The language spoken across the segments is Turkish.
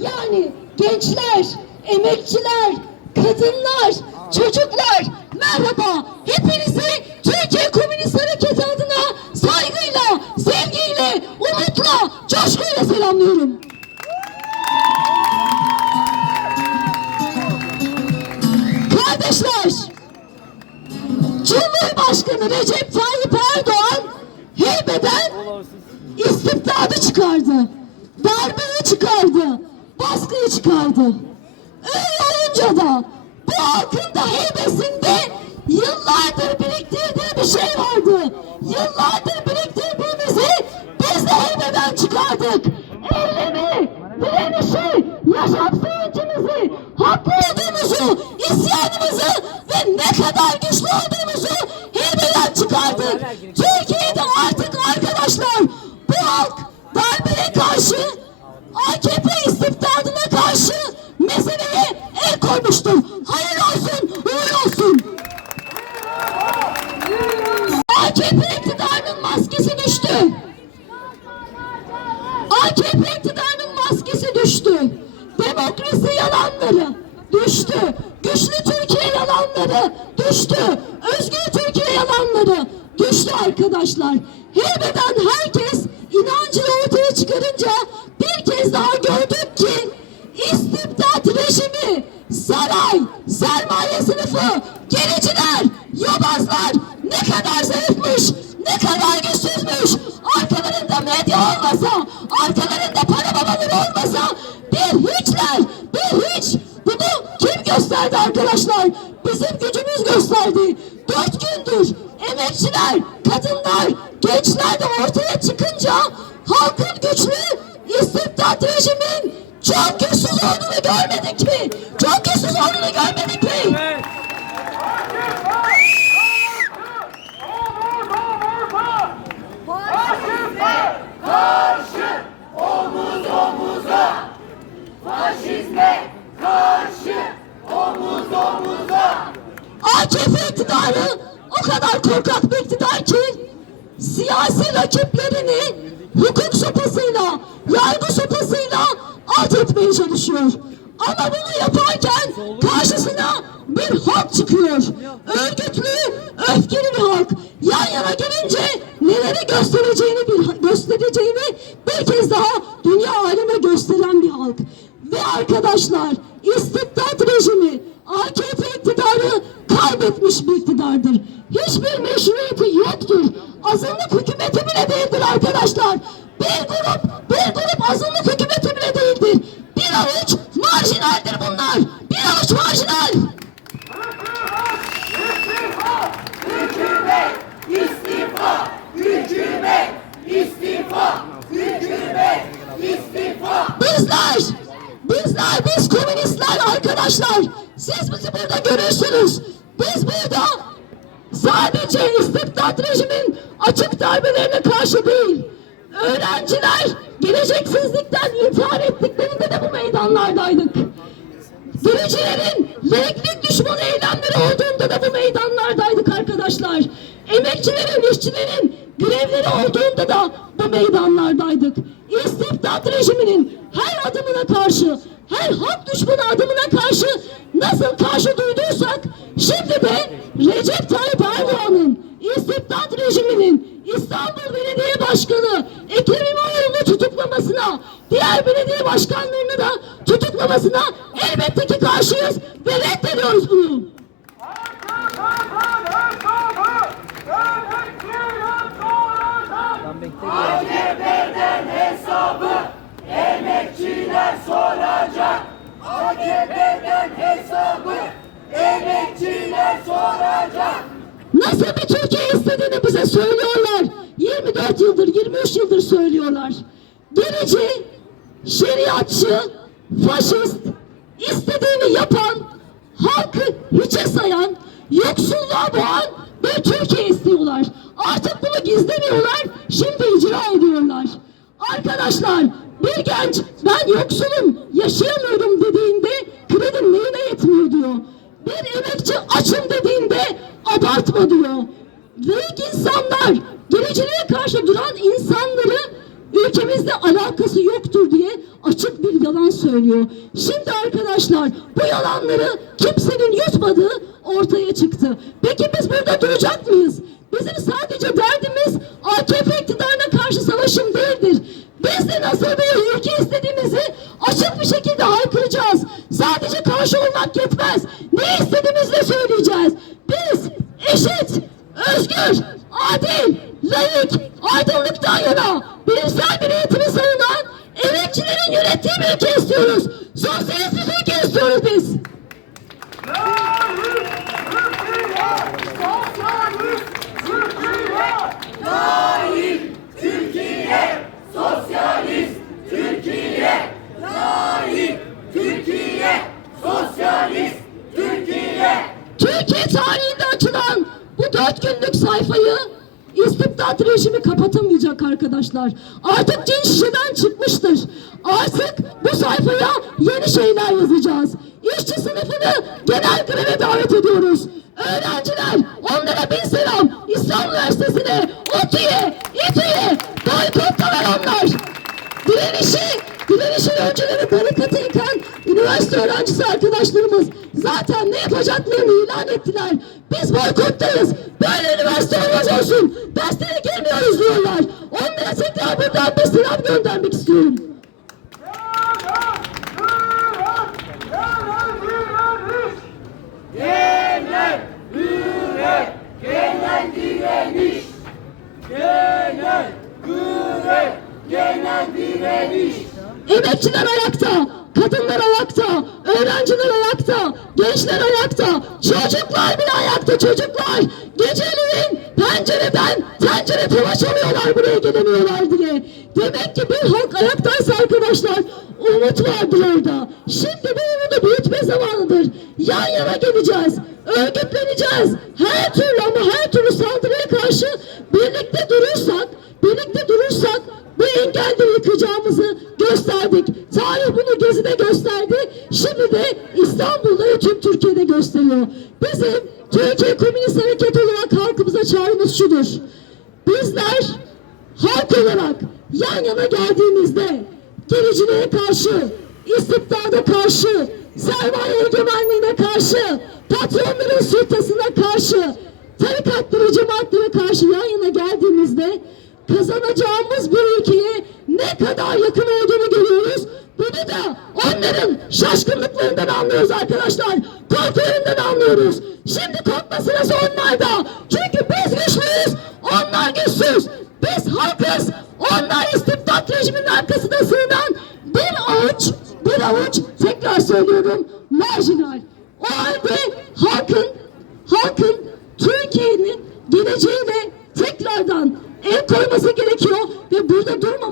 Yani gençler, emekçiler, kadınlar, çocuklar merhaba. Hepinizi Türkiye Komünist Hareketi adına saygıyla, sevgiyle, umutla, coşkuyla selamlıyorum. Kardeşler, Cumhurbaşkanı Recep Tayyip Erdoğan heybeden istibdadı çıkardı. Darbeyi çıkardı. Baskıyı çıkardı. Öyle olunca da bu halkın da heybesinde yıllardır biriktirdiği bir şey vardı. Yıllardır biriktirdiğimizi biz de heybeden çıkardık. Eylemi, direnişi, yaşam sevincimizi, haklı olduğumuzu, isyanımızı ve ne kadar güçlü olduğumuzu heybeden çıkardık. Türkiye'de artık arkadaşlar bu halk darbeye karşı AKP istibdadına karşı meseleye el koymuştur. Hayır olsun, uğur olsun. AKP iktidarının maskesi düştü. AKP iktidarının maskesi düştü. Demokrasi yalanları düştü. Güçlü Türkiye yalanları düştü. Özgür Türkiye yalanları düştü arkadaşlar. Heybeden herkes inancını ortaya çıkarınca bir kez daha gördük ki istibdat rejimi, saray, sermaye sınıfı, gericiler, yobazlar ne kadar zayıfmış, ne kadar güçsüzmüş. Arkalarında medya olmasa, arkalarında para babaları olmasa bir hiçler, bir hiç. Bunu kim gösterdi arkadaşlar? Bizim gücümüz gösterdi. Dört gündür emekçiler, kadınlar, de ortaya çıkınca halkın güçlü istibdat rejimin çok güçsüz olduğunu görmedik mi? Çok güçsüz olduğunu görmedik mi? Faşizme karşı omuz omuza Faşizme karşı omuz omuza AKP iktidarı o kadar korkak bir iktidar ki siyasi rakiplerini hukuk sopasıyla, yargı sopasıyla alt etmeye çalışıyor. Ama bunu yaparken karşısına bir halk çıkıyor. Örgütlü, öfkeli bir halk. Yan yana gelince neleri göstereceğini bir göstereceğini bir kez daha dünya aleme gösteren bir halk. Ve arkadaşlar istibdat rejimi AKP iktidarı kaybetmiş bir iktidardır. Hiçbir meşruiyeti yoktur. Azınlık hükümeti bile değildir arkadaşlar. Bir grup, bir grup azınlık hükümeti bile değildir. Bir avuç marjinaldir bunlar. Bir avuç marjinal. Hükümet istifa Hükümet istifa Hükümet istifa Bizler, bizler, biz komünistler arkadaşlar. Siz bizi burada görürsünüz. Biz burada sadece istibdat rejimin açık darbelerine karşı değil, öğrenciler geleceksizlikten intihar ettiklerinde de bu meydanlardaydık. Diricilerin laiklik düşmanı eylemleri olduğunda da bu meydanlardaydık arkadaşlar. Emekçilerin, işçilerin grevleri olduğunda da bu meydanlardaydık. İstibdat rejiminin her adımına karşı, her hak düşmanı adımına karşı nasıl karşı duyduysak şimdi de Recep Tayyip Erdoğan'ın istibdat rejiminin İstanbul Belediye Başkanı Ekrem İmamoğlu'nu tutuklamasına, diğer belediye başkanlarını da tutuklamasına elbette ki karşıyız ve reddediyoruz bunu. AKP'den hesabı emekçiler soracak AKP'den hesabı emekçiler soracak Nasıl bir Türkiye istediğini bize söylüyorlar. 24 yıldır, 23 yıldır söylüyorlar. Gerici, şeriatçı, faşist, istediğini yapan, halkı hiçe sayan, yoksulluğa boğan bir Türkiye istiyorlar. Artık bunu gizlemiyorlar, şimdi icra ediyorlar. Arkadaşlar, bir genç ben yoksulum, yaşayamıyorum dediğinde kredim neyine yetmiyor diyor. Bir emekçi açım dediğinde abartma diyor. Büyük insanlar, geleceğe karşı duran insanları ülkemizde alakası yoktur diye açık bir yalan söylüyor. Şimdi arkadaşlar bu yalanları kimsenin yutmadığı ortaya çıktı. Peki biz burada duracak mıyız? Bizim sadece derdimiz AKP iktidarına karşı savaşım değildir. Biz de nasıl bir ülke istediğimizi açık bir şekilde haykıracağız. Sadece karşı olmak yetmez. Ne istediğimizi de söyleyeceğiz. Biz eşit, özgür, adil, layık, aydınlıktan yana bilimsel bir eğitimi savunan emekçilerin yönettiği bir ülke istiyoruz. Sosyalist bir ülke istiyoruz biz. Türkiye, sosyalist Türkiye, layık Türkiye, sosyalist Türkiye. Türkiye tarihinde açılan bu dört günlük sayfayı istibdat rejimi kapatamayacak arkadaşlar. Artık cin şişeden çıkmıştır. Artık bu sayfaya yeni şeyler yazacağız. İşçi sınıfını genel greve davet ediyoruz. Öğrenciler onlara bin selam İstanbul Üniversitesi'ne, ODTÜ'ye, İTÜ'ye boykottalar onlar. Direnişi, direnişin önceleri barikatı yıkan üniversite öğrencisi arkadaşlarımız zaten ne yapacaklarını ilan ettiler. Biz boykottayız. Böyle üniversite olmaz olsun. Derslere girmiyoruz diyorlar. Onlara tekrar buradan bir selam göndermek istiyorum. Genel güreş, genel direniş. Genel güreş, genel direniş. Emekçiler ayakta, kadınlar ayakta, öğrenciler ayakta, gençler ayakta, çocuklar bile ayakta çocuklar. Geceleyin pencereden tencere çalıyorlar buraya gelemiyorlar diye. Demek ki bir halk ayaktaysa arkadaşlar umut vardır orada. Şimdi bu umudu büyütme zamanıdır. Yan yana geleceğiz, örgütleneceğiz. Her türlü ama her türlü saldırıya karşı birlikte durursak, birlikte durursak bu engelleri yıkacağımızı gösterdik. Tarih bunu gezide gösterdi. Şimdi de İstanbul'da ve tüm Türkiye'de gösteriyor. Bizim Türkiye Komünist Hareket olarak halkımıza çağrımız şudur. Bizler halk olarak yan yana geldiğimizde gericiliğe karşı, istibdada karşı, sermaye egemenliğine karşı, patronların sultasına karşı, tarikatlara, cemaatlere karşı yan yana geldiğimizde kazanacağımız bir ülkeye ne kadar yakın olduğunu görüyoruz. Bunu da onların şaşkınlıklarından anlıyoruz arkadaşlar. Korkularından anlıyoruz. Şimdi korkma sırası onlarda. Çünkü biz güçlüyüz, onlar güçsüz. Biz halkız, onlar istibdat rejiminin arkasında sığınan bir avuç, bir avuç tekrar söylüyorum marjinal. O halde halkın, halkın Türkiye'nin geleceğine tekrardan el koyması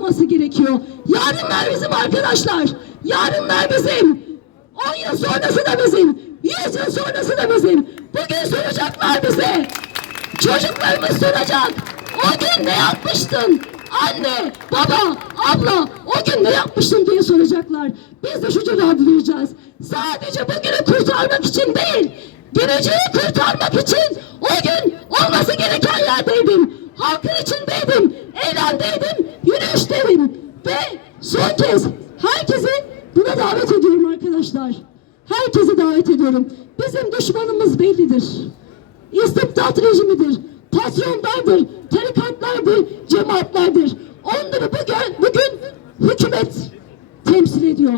durmaması gerekiyor. Yarınlar bizim arkadaşlar. Yarınlar bizim. 10 yıl sonrası da bizim. 100 yıl sonrası da bizim. Bugün soracaklar bize. Çocuklarımız soracak. O gün ne yapmıştın? Anne, baba, abla o gün ne yapmıştın diye soracaklar. Biz de şu cevabı vereceğiz. Sadece bugünü kurtarmak için değil, geleceği kurtarmak için o gün olması gereken yerdeydim. Halkın içindeydim, eylemdeydim, yürüyüşteydim. Ve son kez herkesi buna davet ediyorum arkadaşlar. Herkesi davet ediyorum. Bizim düşmanımız bellidir. İstibdat rejimidir, patronlardır, tarikatlardır, cemaatlerdir. Onları bugün, bugün hükümet temsil ediyor.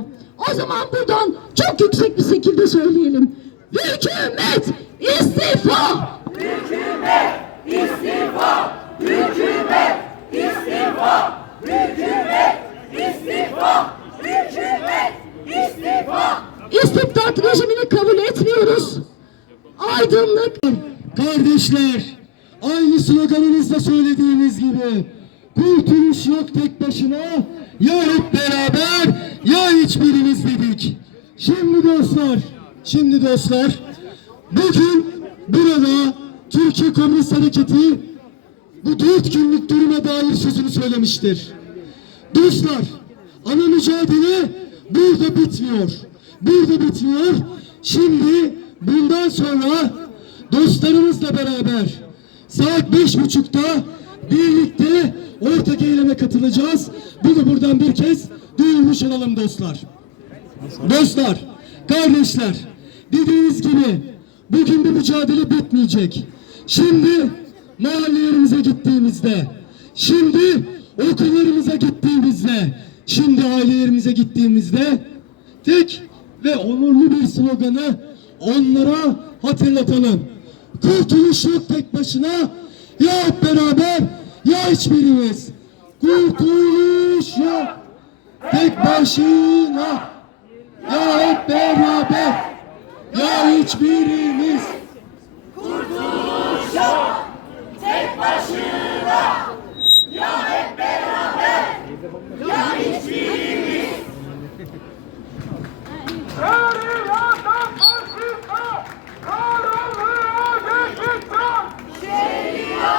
O zaman buradan çok yüksek bir şekilde söyleyelim. Hükümet istifa! Hükümet istifa, hükümet istifa, hükümet istifa, hükümet istifa. İstibdat rejimini kabul etmiyoruz. Aydınlık Kardeşler, aynı sloganınızda söylediğiniz gibi kurtuluş yok tek başına, ya hep beraber ya hiçbirimiz dedik. Şimdi dostlar, şimdi dostlar, bugün burada Türkiye Komünist Hareketi bu dört günlük duruma dair sözünü söylemiştir. Dostlar, ana mücadele burada bitmiyor. Burada bitmiyor. Şimdi bundan sonra dostlarımızla beraber saat beş buçukta birlikte ortak eyleme katılacağız. Bunu buradan bir kez duyurmuş olalım dostlar. Dostlar, kardeşler, dediğiniz gibi bugün bu mücadele bitmeyecek. Şimdi mahallelerimize gittiğimizde, şimdi okullarımıza gittiğimizde, şimdi ailelerimize gittiğimizde tek ve onurlu bir sloganı onlara hatırlatalım. Kurtuluş yok tek başına, ya hep beraber ya hiçbirimiz. Kurtuluş yok tek başına. Ya hep beraber ya hiçbirimiz